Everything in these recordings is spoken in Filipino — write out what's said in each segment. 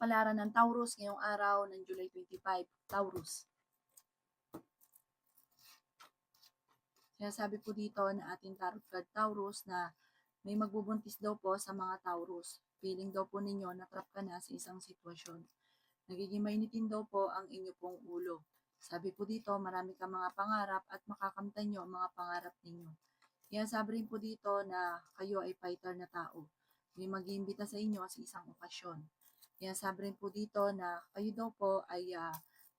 kapalaran ng Taurus ngayong araw ng July 25. Taurus. Sinasabi po dito na ating tarot card Taurus na may magbubuntis daw po sa mga Taurus. Feeling daw po ninyo na trap ka na sa isang sitwasyon. Nagiging mainitin daw po ang inyo pong ulo. Sabi po dito, marami kang mga pangarap at makakamtan nyo ang mga pangarap ninyo. Yan, sabi rin po dito na kayo ay fighter na tao. May mag-iimbita sa inyo sa isang okasyon. Yan, sabi rin po dito na kayo daw po ay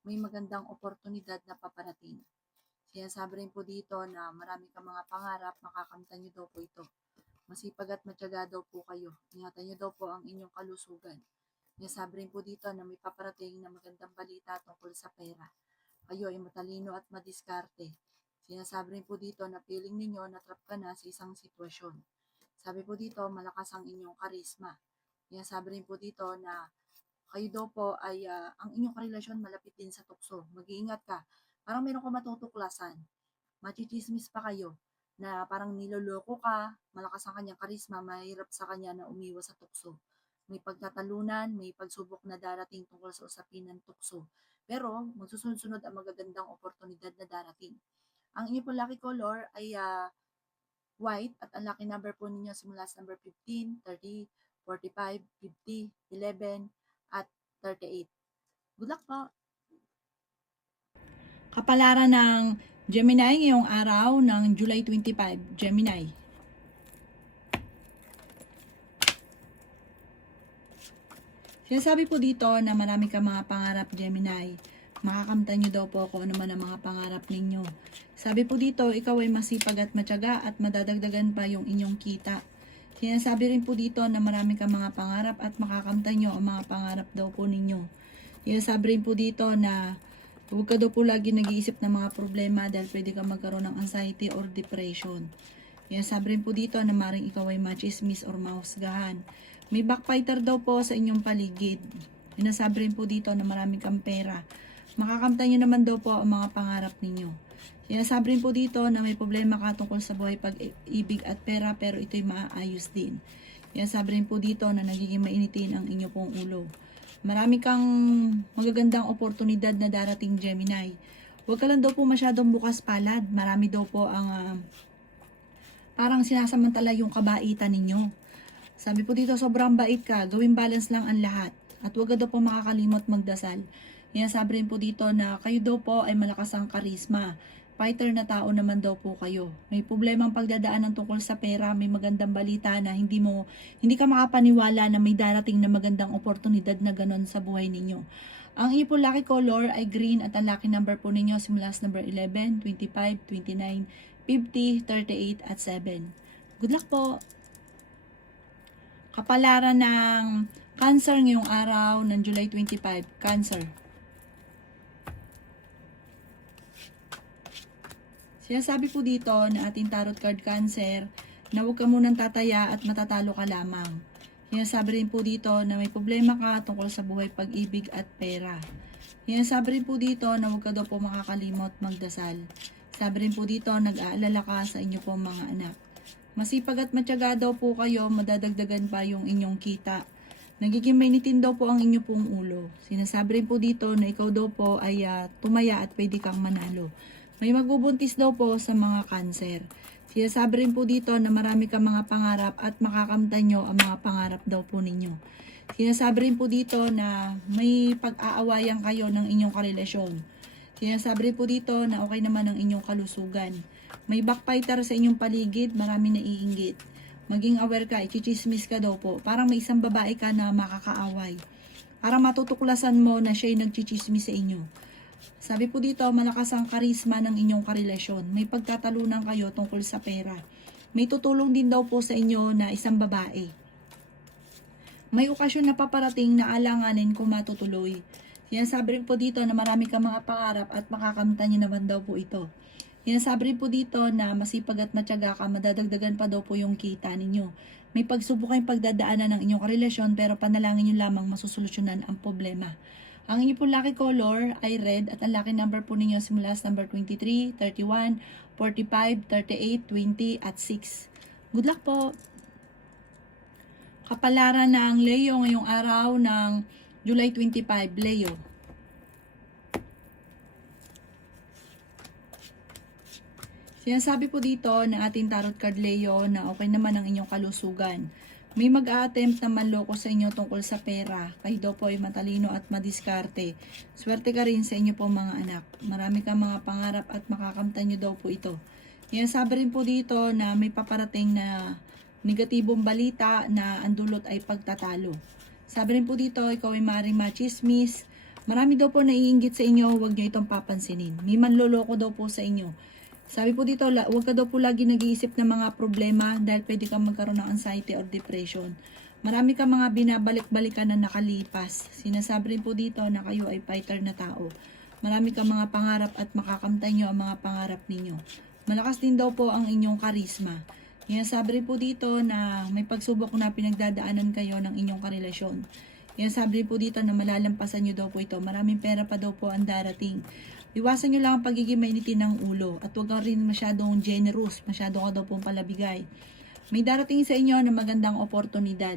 may magandang oportunidad na paparating. Sinasabi rin po dito na marami kang mga pangarap, makakamtan nyo daw po ito. Masipag at matyaga daw po kayo. Ingatan nyo daw po ang inyong kalusugan. Sinasabi rin po dito na may paparating na magandang balita tungkol sa pera. Kayo ay matalino at madiskarte. Sinasabi rin po dito na feeling ninyo na trap ka na sa isang sitwasyon. Sabi po dito, malakas ang inyong karisma. Sinasabi rin po dito na kayo daw po ay ang inyong karelasyon malapit din sa tukso. Mag-iingat ka. Parang meron ka matutuklasan. Machichismis pa kayo na parang niloloko ka, malakas ang kanyang karisma, mahirap sa kanya na umiwas sa tukso. May pagtatalunan, may pagsubok na darating tungkol sa usapin ng tukso. Pero magsusunod-sunod ang magagandang oportunidad na darating. Ang inyo po lucky color ay white at ang lucky number po ninyo simula sa number 15, 30, 45, 50, 11, at 38. Good luck po! Kapalaran ng Gemini ngayong araw ng July 25. Gemini. Sinasabi po dito na marami kang mga pangarap, Gemini. Makakamtan nyo daw po kung ano man ang mga pangarap ninyo. Sabi po dito, ikaw ay masipag at matyaga at madadagdagan pa yung inyong kita. Sinasabi rin po dito na marami kang mga pangarap at makakamtan nyo ang mga pangarap daw po ninyo. Sinasabi rin po dito na huwag ka daw po lagi nag-iisip ng mga problema dahil pwede kang magkaroon ng anxiety or depression. Sinasabi rin po dito na maring ikaw ay machismis or mahusgahan. May backfighter daw po sa inyong paligid. Sinasabi rin po dito na marami kang pera. Makakamtan nyo naman daw po ang mga pangarap ninyo. Sinasabi rin po dito na may problema ka tungkol sa buhay pag-ibig at pera pero ito'y maaayos din. Sinasabi rin po dito na nagiging mainitin ang inyo pong ulo. Marami kang magagandang oportunidad na darating, Gemini. Huwag ka lang daw po masyadong bukas palad. Marami daw po ang parang sinasamantala yung kabaitan ninyo. Sabi po dito, sobrang bait ka. Gawing balance lang ang lahat. At huwag ka daw po makakalimot magdasal. Sabi rin po dito na kayo daw po ay malakas ang karisma. Fighter na tao naman daw po kayo. May problemang pagdadaanan tungkol sa pera, may magandang balita na hindi ka makapaniwala na may darating na magandang oportunidad na ganon sa buhay ninyo. Ang inyo po lucky color ay green at ang lucky number po ninyo simula sa number 11, 25, 29, 50, 38 at 7. Good luck po! Kapalaran ng Cancer ngayong araw ng July 25. Cancer. Sinasabi po dito na ating tarot card Cancer na huwag ka munang tataya at matatalo ka lamang. Sinasabi rin po dito na may problema ka tungkol sa buhay pag-ibig at pera. Sinasabi rin po dito na huwag ka daw po makakalimot magdasal. Sabi rin po dito nag-aalala ka sa inyo pong mga anak. Masipag at matyaga daw po kayo, madadagdagan pa yung inyong kita. Nagiging mainitin daw po ang inyo pong ulo. Sinasabi rin po dito na ikaw daw po ay tumaya at pwede kang manalo. May magbubuntis daw po sa mga Cancer. Sinasabi rin po dito na marami kang mga pangarap at makakamtan nyo ang mga pangarap daw po ninyo. Sinasabi rin po dito na may pag-aawayan kayo ng inyong karelasyon. Sinasabi rin po dito na okay naman ang inyong kalusugan. May backfighter sa inyong paligid, marami naiinggit. Maging aware ka, ichichismis ka daw po. Parang may isang babae ka na makakaaway. Parang matutuklasan mo na siya'y nagchichismis sa inyo. Sabi po dito, malakas ang karisma ng inyong karelasyon. May pagtatalunan kayo tungkol sa pera. May tutulong din daw po sa inyo na isang babae. May okasyon na paparating na alanganin kung matutuloy. Sinasabi rin po dito na marami kang mga pangarap at makakamtan niyo naman daw po ito. Sinasabi rin po dito na masipag at matyaga ka, madadagdagan pa daw po yung kita ninyo. May pagsubok kayong pagdadaanan ng inyong karelasyon pero panalangin nyo lamang masusolusyonan ang problema. Ang inyo po lucky color ay red at ang lucky number po ninyo simula sa number 23, 31, 45, 38, 20 at 6. Good luck po! Kapalaran ng Leo ngayong araw ng July 25, Leo. Sinasabi po dito ng ating tarot card Leo na okay naman ang inyong kalusugan. May mag-a-attempt na manloko sa inyo tungkol sa pera. Kayo daw po ay matalino at madiskarte. Swerte ka rin sa inyo po mga anak. Marami kang mga pangarap at makakamtan nyo daw po ito. Sabi rin po dito na may paparating na negatibong balita na ang dulot ay pagtatalo. Sabi rin po dito, ikaw ay maaaring machismis. Marami daw po naiinggit sa inyo, huwag nyo itong papansinin. May manloloko daw po sa inyo. Sabi po dito, huwag ka daw po lagi nag-iisip ng mga problema dahil pwede kang magkaroon ng anxiety or depression. Marami kang mga binabalik-balikan na nakalipas. Sinasabi rin po dito na kayo ay fighter na tao. Marami kang mga pangarap at makakamtan nyo ang mga pangarap ninyo. Malakas din daw po ang inyong karisma. Sabi rin po dito na may pagsubok na pinagdadaanan kayo ng inyong karelasyon. Sabi rin po dito na malalampasan nyo daw po ito. Maraming pera pa daw po ang darating. Iwasan nyo lang ang pagiging mainitin ng ulo at huwag kang rin masyadong generous, masyado ka daw pong palabigay. May darating sa inyo na magandang oportunidad.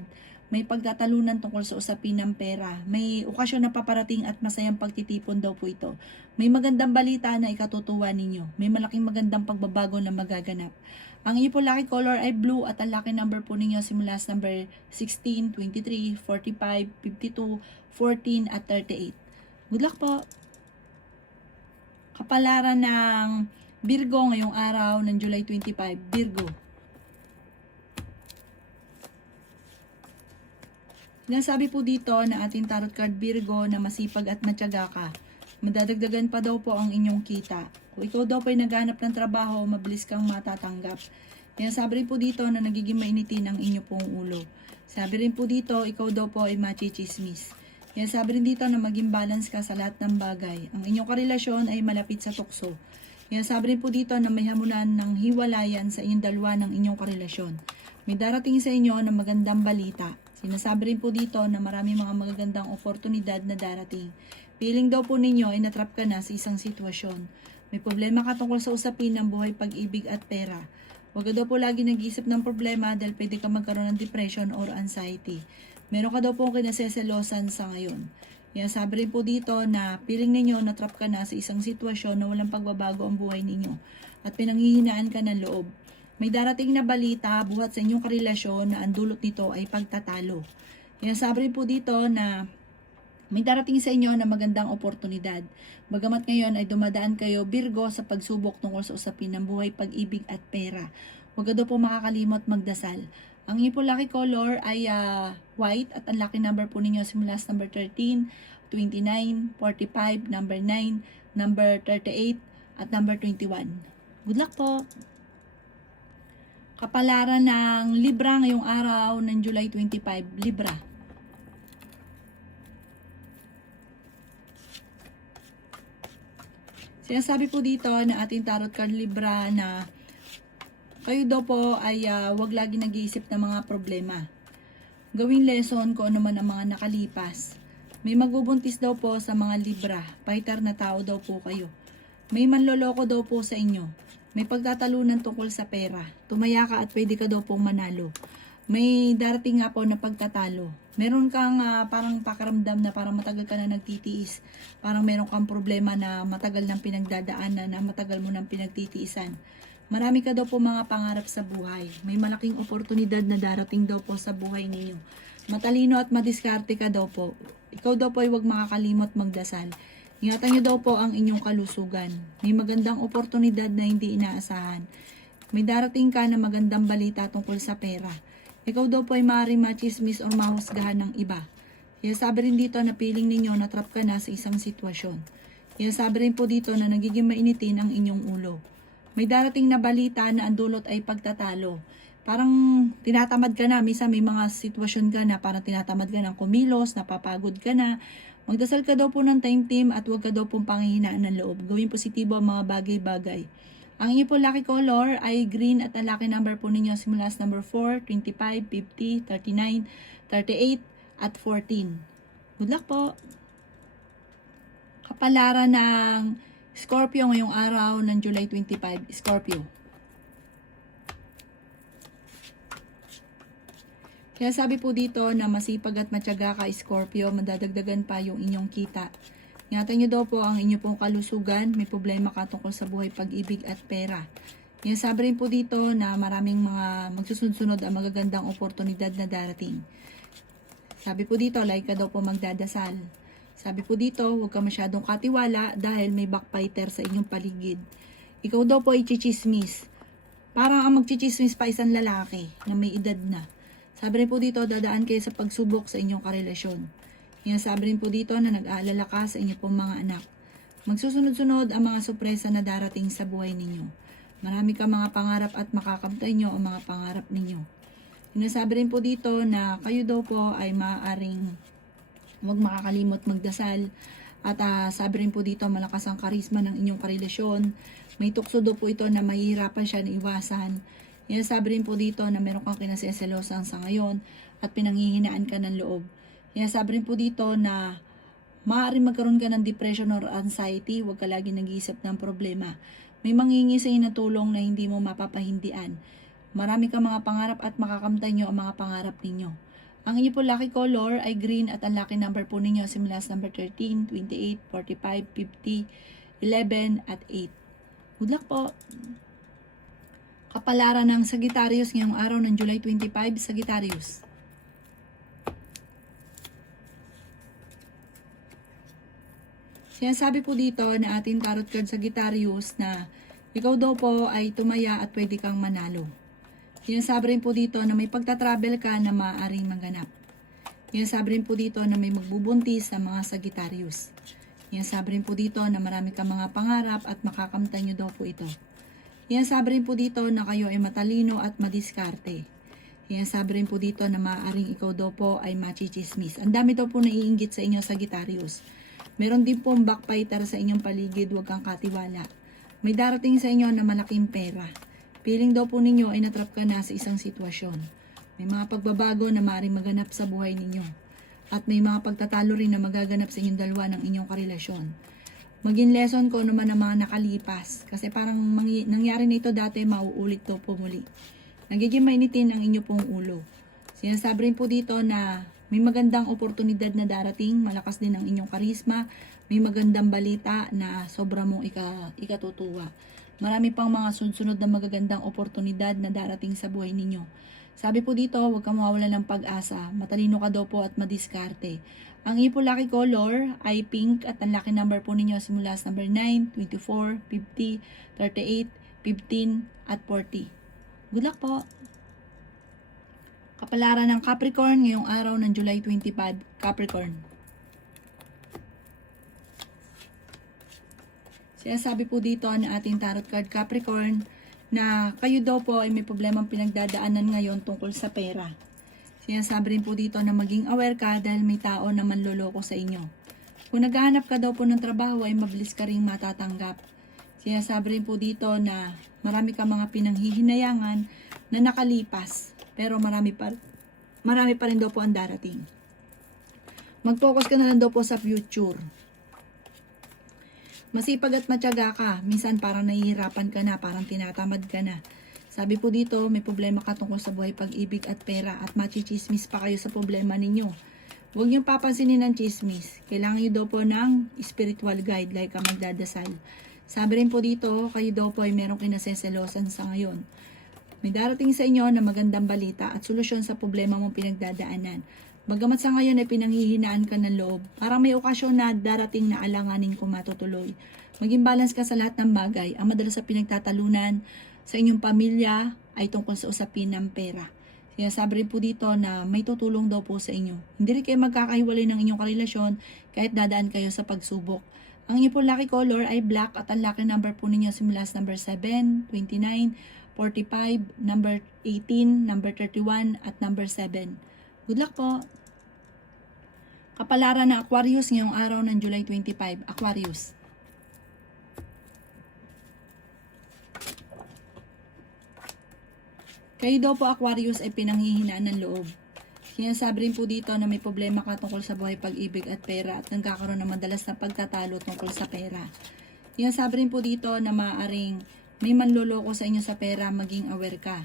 May pagtatalunan tungkol sa usapin ng pera. May okasyon na paparating at masayang pagtitipon daw po ito. May magandang balita na ikatutuwa ninyo. May malaking magandang pagbabago na magaganap. Ang inyo po lucky color ay blue at ang lucky number po ninyo simula sa number 16, 23, 45, 52, 14 at 38. Good luck po! Kapalaran ng Virgo ngayong araw ng July 25, Virgo. Sinasabi po dito na ating tarot card Virgo na masipag at matyaga ka. Madadagdagan pa daw po ang inyong kita. Kung ikaw daw po ay naghanap ng trabaho, mabilis kang matatanggap. Sabi rin po dito na nagiging mainitin ang inyo pong ulo. Sabi rin po dito, ikaw daw po ay machichismis. Sabi rin dito na maging balance ka sa lahat ng bagay. Ang inyong karelasyon ay malapit sa tukso. Sabi rin po dito na may hamunan ng hiwalayan sa inyong dalawa ng inyong karelasyon. May darating sa inyo na magandang balita. Sinasabi rin po dito na marami mga magagandang oportunidad na darating. Feeling daw po ninyo ay natrap ka na sa isang sitwasyon. May problema ka tungkol sa usapin ng buhay, pag-ibig at pera. Huwag ka daw po lagi nag-iisip ng problema dahil pwede ka magkaroon ng depression or anxiety. Meron ka daw po kinaseselosan sa ngayon. Sabi rin po dito na feeling ninyo natrap ka na sa isang sitwasyon na walang pagbabago ang buhay ninyo at pinanghihinaan ka ng loob. May darating na balita buhat sa inyong karelasyon na ang dulot nito ay pagtatalo. Sabi rin po dito na may darating sa inyo na magandang oportunidad. Bagamat ngayon ay dumadaan kayo Virgo sa pagsubok tungkol sa usapin ng buhay, pag-ibig at pera. Huwag ka daw po makakalimot magdasal. Ang inyo po lucky color ay white at ang lucky number po ninyo simula sa number 13, 29, 45, number 9, number 38 at number 21. Good luck po! Kapalaran ng Libra ngayong araw ng July 25, Libra. Sinasabi po dito na ating tarot card Libra na kayo daw po ay wag lagi nag-iisip ng mga problema. Gawing lesson kung ano man ang mga nakalipas. May magbubuntis daw po sa mga Libra. Fighter na tao daw po kayo. May manloloko daw po sa inyo. May pagtatalunan tungkol sa pera. Tumaya ka at pwede ka daw pong manalo. May darating nga po na pagtatalo. Meron kang parang pakaramdam na parang matagal ka na nagtitiis. Parang meron kang problema na matagal nang pinagdadaanan, na matagal mo nang pinagtitiisan. Marami ka daw po mga pangarap sa buhay. May malaking oportunidad na darating daw po sa buhay ninyo. Matalino at madiskarte ka daw po. Ikaw daw po ay huwag makakalimot magdasal. Ingatan nyo daw po ang inyong kalusugan. May magandang oportunidad na hindi inaasahan. May darating ka na magandang balita tungkol sa pera. Ikaw daw po ay maaaring machismis o mahusgahan ng iba. Sabi rin dito na piling ninyo na trap ka na sa isang sitwasyon. Sabi rin po dito na nagiging mainitin ang inyong ulo. May darating na balita na ang dulot ay pagtatalo. Parang tinatamad ka na. Minsan may mga sitwasyon ka na parang tinatamad ka ng kumilos, napapagod ka na. Magdasal ka daw po ng time team at huwag ka daw pong panghihinaan ng loob. Gawin positibo ang mga bagay-bagay. Ang inyo po lucky color ay green at ang lucky number po ninyo simula sa number 4, 25, 50, 39, 38 at 14. Good luck po! Kapalaran ng Scorpio ngayong araw ng July 25, Scorpio. Kaya sabi po dito na masipag at matyaga ka, Scorpio, madadagdagan pa yung inyong kita. Ingatan nyo daw po ang inyo pong kalusugan, may problema ka tungkol sa buhay, pag-ibig at pera. Kaya sabi rin po dito na maraming mga magsusunod ang magagandang oportunidad na darating. Sabi po dito, like ka daw po magdadasal. Sabi po dito, huwag ka masyadong katiwala dahil may backbiter sa inyong paligid. Ikaw daw po ay chichismis. Parang ang magchichismis pa isang lalaki na may edad na. Sabi rin po dito, dadaan kayo sa pagsubok sa inyong karelasyon. Yan sabi rin po dito na nag-aalala ka sa inyong pong mga anak. Magsusunod-sunod ang mga sorpresa na darating sa buhay ninyo. Marami ka mga pangarap at makakamtay nyo ang mga pangarap ninyo. Sinasabi rin po dito na kayo daw po ay maaaring huwag makakalimot magdasal. At sabi rin po dito, malakas ang karisma ng inyong karelasyon. May tukso daw po ito na mahihirapan siya na iwasan. Yan sabi rin po dito na meron kang kinaseselosan sa ngayon at pinanghihinaan ka ng loob. Yan sabi rin po dito na maaaring magkaroon ka ng depression or anxiety. Huwag ka lagi nag-iisip ng problema. May manghingi sa na tulong na hindi mo mapapahindian. Marami kang mga pangarap at makakamtay nyo ang mga pangarap ninyo. Ang inyo po lucky color ay green at ang lucky number po ninyo simula sa number 13, 28, 45, 50, 11 at 8. Good luck po! Kapalaran ng Sagittarius ngayong araw ng July 25, Sagittarius. Sinasabi po dito na ating tarot card Sagittarius na ikaw daw po ay tumaya at pwede kang manalo. Sinasabi rin po dito na may pagtatravel ka na maaaring maganap. Sinasabi rin po dito na may magbubuntis sa mga Sagittarius. Sinasabi rin po dito na marami kang mga pangarap at makakamtan nyo daw po ito. Sinasabi rin po dito na kayo ay matalino at madiskarte. Sinasabi rin po dito na maaaring ikaw daw po ay machichismis. Ang dami daw po naiinggit sa inyo Sagittarius. Meron din po ang backbiter sa inyong paligid, huwag kang katiwala. May darating sa inyo na malaking pera. Feeling daw po ninyo ay natrap ka na sa isang sitwasyon. May mga pagbabago na maaaring maganap sa buhay ninyo. At may mga pagtatalo rin na magaganap sa inyong dalawa ng inyong karelasyon. Maging lesson ko naman ang mga nakalipas. Kasi parang nangyari na ito dati, mauulit to po muli. Nagiging mainitin ang inyo pong ulo. Sinasabi rin po dito na may magandang oportunidad na darating, malakas din ang inyong karisma, may magandang balita na sobra mong ikatutuwa. Marami pang mga sunod na magagandang oportunidad na darating sa buhay ninyo. Sabi po dito, huwag kang mawawala ng pag-asa, matalino ka daw po at madiskarte. Ang iyo po lucky color ay pink at ang lucky number po ninyo simula sa number 9, 24, 50, 38, 15 at 40. Good luck po! Kapalaran ng Capricorn ngayong araw ng July 25, Capricorn. Sinasabi po dito na ating tarot card Capricorn na kayo daw po ay may problemang pinagdadaanan ngayon tungkol sa pera. Sinasabi rin po dito na maging aware ka dahil may tao na manloloko sa inyo. Kung naghahanap ka daw po ng trabaho ay mabilis ka rin matatanggap. Sinasabi rin po dito na marami ka mga pinanghihinayangan na nakalipas pero marami pa rin daw po ang darating. Mag-focus ka na lang daw po sa future. Masipag at matyaga ka. Minsan parang nahihirapan ka na, parang tinatamad ka na. Sabi po dito, may problema ka tungkol sa buhay, pag-ibig at pera at machichismis pa kayo sa problema ninyo. Huwag niyong papansinin ng chismis. Kailangan niyo daw po ng spiritual guide like ka magdadasal. Sabi rin po dito, kayo daw po ay merong kinaseselosan sa ngayon. May darating sa inyo na magandang balita at solusyon sa problema mong pinagdadaanan. Bagamat sa ngayon ay pinanghihinaan ka ng loob, parang may okasyon na darating na alanganin kung matutuloy. Maging balance ka sa lahat ng bagay. Ang madalas sa pinagtatalunan sa inyong pamilya ay tungkol sa usapin ng pera. Sinasabi rin po dito na may tutulong daw po sa inyo. Hindi rin kayo magkakahiwalay ng inyong karelasyon kahit dadaan kayo sa pagsubok. Ang inyong po lucky color ay black at ang lucky number po ninyo simula sa number 7, 29, 45, number 18, number 31 at number 7. Good luck po! Kapalaran ng Aquarius ngayong araw ng July 25, Aquarius. Kayo daw po Aquarius ay pinanghihinaan ng loob. Sinasabi rin po dito na may problema ka tungkol sa buhay, pag-ibig at pera at nagkakaroon ng madalas na pagtatalo tungkol sa pera. Sinasabi rin po dito na maaaring may manloloko sa inyo sa pera, maging aware ka.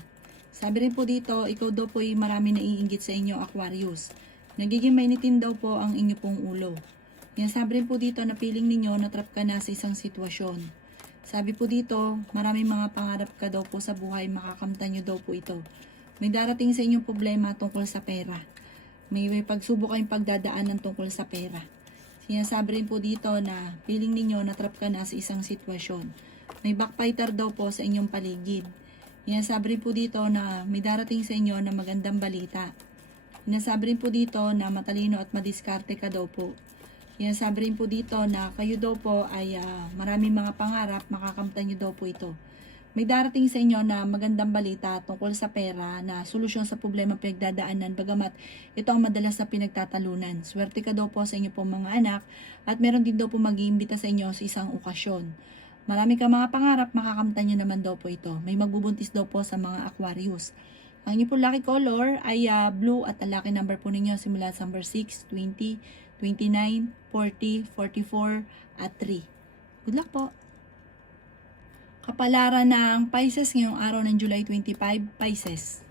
Sabi rin po dito, ikaw daw po ay marami naiinggit sa inyo, Aquarius. Nagiging mainitin daw po ang inyo pong ulo. Yan, sabi rin po dito na feeling ninyo na-trap ka na sa isang sitwasyon. Sabi po dito, maraming mga pangarap ka daw po sa buhay, makakamtan nyo daw po ito. May darating sa inyong problema tungkol sa pera. May pagsubok kayong pagdadaanan tungkol sa pera. Sinasabi rin po dito na feeling ninyo na-trap ka na sa isang sitwasyon. May backfighter daw po sa inyong paligid. Sinasabi rin po dito na may darating sa inyo na magandang balita. Sinasabi rin po dito na matalino at madiskarte ka daw po. Sinasabi rin po dito na kayo daw po ay maraming mga pangarap, makakamtan nyo daw po ito. May darating sa inyo na magandang balita tungkol sa pera na solusyon sa problema pinagdadaanan, bagamat ito ang madalas na pinagtatalunan. Swerte ka daw po sa inyo pong mga anak at meron din daw po mag-iimbita sa inyo sa isang okasyon. Marami ka mga pangarap, makakamtan nyo naman daw po ito. May magbubuntis daw po sa mga Aquarius. Ang inyo po lucky color ay blue at ang lucky number po ninyo simula sa number 6, 20, 29, 40, 44 at 3. Good luck po! Kapalaran ng Pisces ngayong araw ng July 25, Pisces.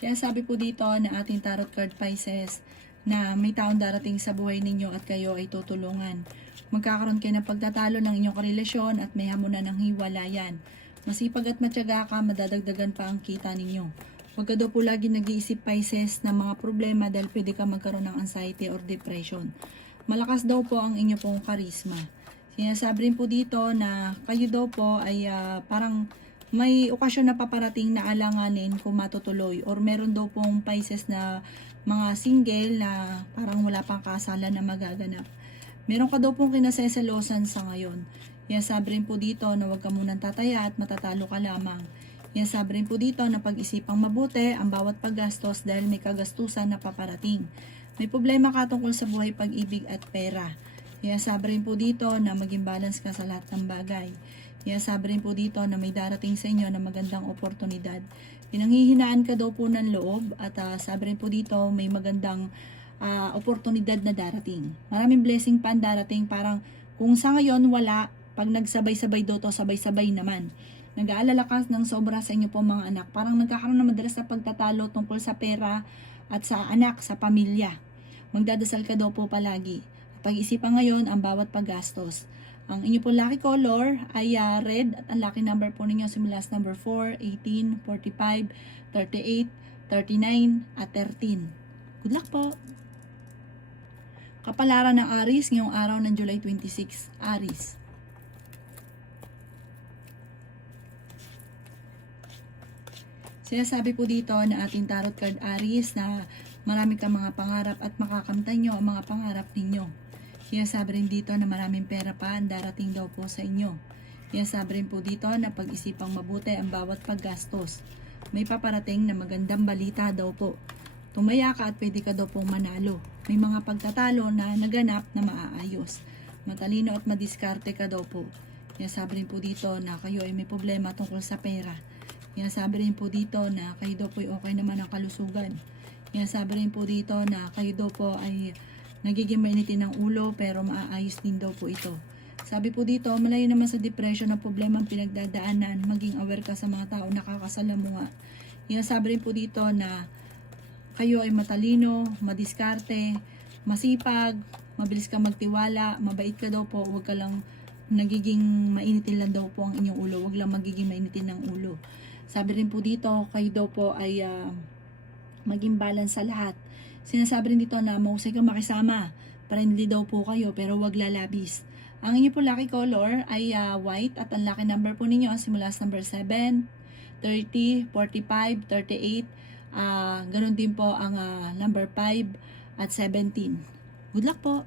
Sinasabi po dito na ating tarot card Pisces na may taong darating sa buhay ninyo at kayo ay tutulungan. Magkakaroon kayo ng pagtatalo ng inyong karelasyon at may hamunan ng hiwalayan. Masipag at matyaga ka, madadagdagan pa ang kita ninyo. Huwag ka daw po lagi nag-iisip Pisces ng mga problema dahil pwede ka magkaroon ng anxiety or depression. Malakas daw po ang inyo pong karisma. Sinasabi rin po dito na kayo daw po ay parang may okasyon na paparating na alanganin kung matutuloy or meron daw pong Pisces na mga single na parang wala pang kasalan na magaganap. Meron ka daw pong kinaseselosan sa ngayon. Sabi rin po dito na huwag ka munang tataya at matatalo ka lamang. Sabi rin po dito na pag-isipang mabuti ang bawat paggastos dahil may kagastusan na paparating. May problema ka tungkol sa buhay, pag-ibig at pera. Sabi rin po dito na maging balance ka sa lahat ng bagay. Sabi rin po dito na may darating sa inyo na magandang oportunidad. Pinanghihinaan ka daw po ng loob at sabi rin po dito may magandang oportunidad na darating. Maraming blessing pa ang darating, parang kung sa ngayon wala, pag nagsabay-sabay daw to, sabay-sabay naman. Nag-aalala ka ng sobra sa inyo po mga anak. Parang nagkakaroon na madalas sa pagtatalo tungkol sa pera at sa anak, sa pamilya. Magdadasal ka daw po palagi. Pag-isipan ngayon ang bawat paggastos. Ang inyo po lucky color ay red at ang lucky number po ninyo simula sa number 4, 18, 45, 38, 39 at 13. Good luck po! Kapalaran ng Aries ngayong araw ng July 26, Aries. Sinasabi po dito na ating tarot card Aries na marami kang mga pangarap at makakamtan nyo ang mga pangarap ninyo. Sinasabi rin dito na maraming pera pa ang darating daw po sa inyo. Sinasabi rin po dito na pag-isipang mabuti ang bawat paggastos. May paparating na magandang balita daw po. Tumaya ka at pwede ka daw pong manalo. May mga pagtatalo na naganap na maaayos. Matalino at madiskarte ka daw po. Sinasabi rin po dito na kayo ay may problema tungkol sa pera. Sinasabi rin po dito na kayo daw po ay okay naman ang kalusugan. Sinasabi rin po dito na kayo daw po ay nagiging mainitin ng ulo pero maaayos din daw po ito. Sabi po dito, malayo naman sa depression na problema ang pinagdadaanan, maging aware ka sa mga tao nakakasalamuha. Sabi rin po dito na kayo ay matalino, madiskarte, masipag, mabilis ka magtiwala, mabait ka daw po, huwag ka lang nagiging mainitin lang daw po ang inyong ulo, huwag lang magiging mainitin ng ulo. Sabi rin po dito, kayo daw po ay maging balance sa lahat. Sinasabi rin dito na mahusay kang makisama. Friendly daw po kayo pero wag lalabis. Ang inyo po lucky color ay white at ang lucky number po ninyo simula sa number 7, 30, 45, 38. Ganun din po ang number 5 at 17. Good luck po!